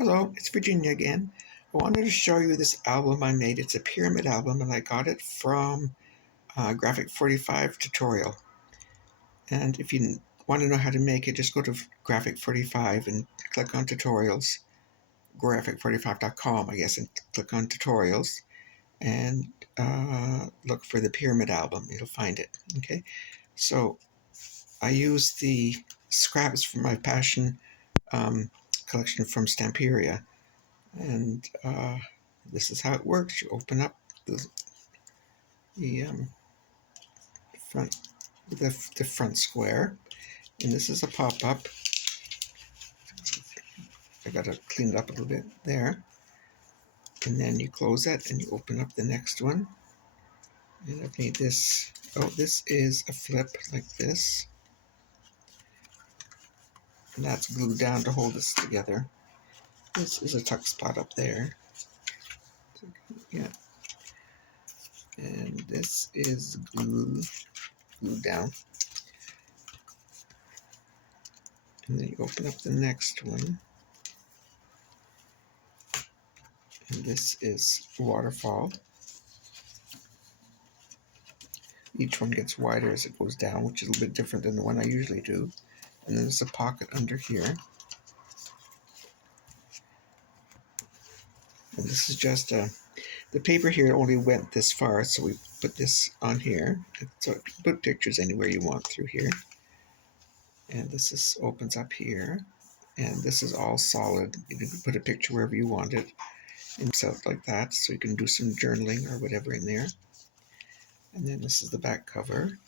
Hello, it's Virginia again. I wanted to show you this album I made. It's a pyramid album and I got it from Graphic 45 tutorial. And if you want to know how to make it, just go to Graphic 45 and click on tutorials, graphic45.com, I guess, and click on tutorials and look for the pyramid album. You'll find it. Okay, so I use the scraps from my Passion collection from Stamperia. And this is how it works. You open up the front the front square, and this is a pop-up. I gotta clean it up a little bit there, and then you close that and you open up the next one. And I've made this. Oh, this is a flip like this, and that's glued down to hold this together. This is a tuck spot up there. Yeah, and this is glued down. And then you open up the next one. And this is waterfall. Each one gets wider as it goes down, which is a little bit different than the one I usually do. And then there's a pocket under here. And this is just the paper here only went this far, so we put this on here. So you can put pictures anywhere you want through here. And this opens up here. And this is all solid. You can put a picture wherever you want it. And it's out like that, so you can do some journaling or whatever in there. And then this is the back cover.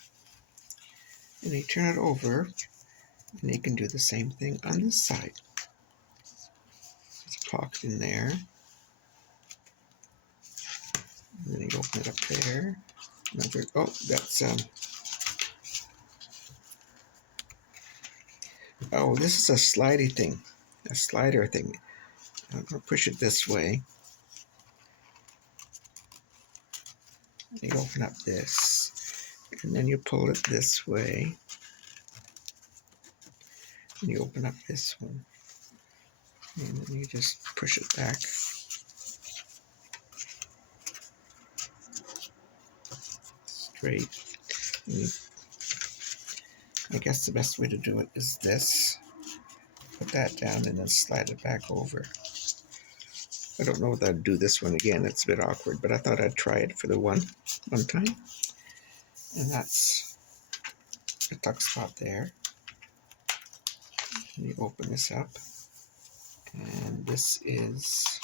And you turn it over, and you can do the same thing on this side. There's a pocket in there. And then you open it up there. Remember, oh, that's oh, this is a slidey thing, a slider thing. I'm gonna push it this way. You open up this, and then you pull it this way, and you open up this one, and then you just push it back. Straight. I guess the best way to do it is this. Put that down and then slide it back over. I don't know if I'd do this one again. It's a bit awkward, but I thought I'd try it for the one time. And that's a tuck spot there. And you open this up, and this is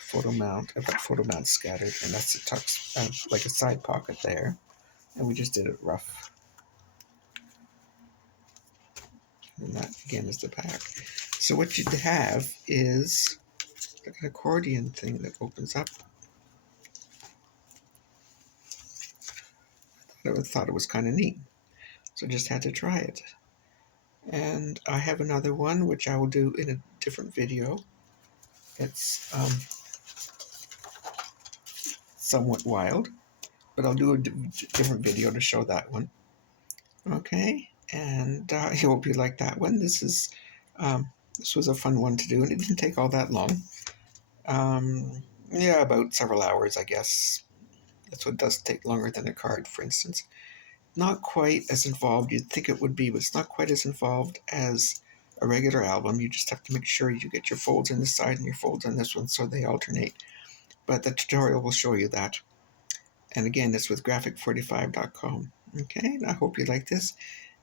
photo mount. I've got photo mounts scattered, and that's a tuck, like a side pocket there. And we just did it rough. And that again is the back. So what you'd have is like an accordion thing that opens up. I thought it was kind of neat, so I just had to try it. And I have another one which I will do in a different video. It's somewhat wild, but I'll do a different video to show that one. Okay, and I hope you like that one. This was a fun one to do, and it didn't take all that long. Yeah, about several hours, I guess. That's what does take longer than a card, for instance. Not quite as involved. You'd think it would be, but it's not quite as involved as a regular album. You just have to make sure you get your folds on this side and your folds on this one so they alternate. But the tutorial will show you that. And again, it's with graphic45.com. Okay, and I hope you like this.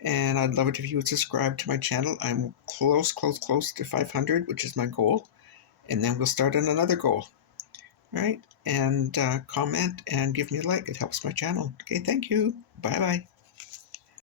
And I'd love it if you would subscribe to my channel. I'm close to 500, which is my goal. And then we'll start on another goal. Right? And comment and give me a like. It helps my channel. Okay, thank you. Bye-bye.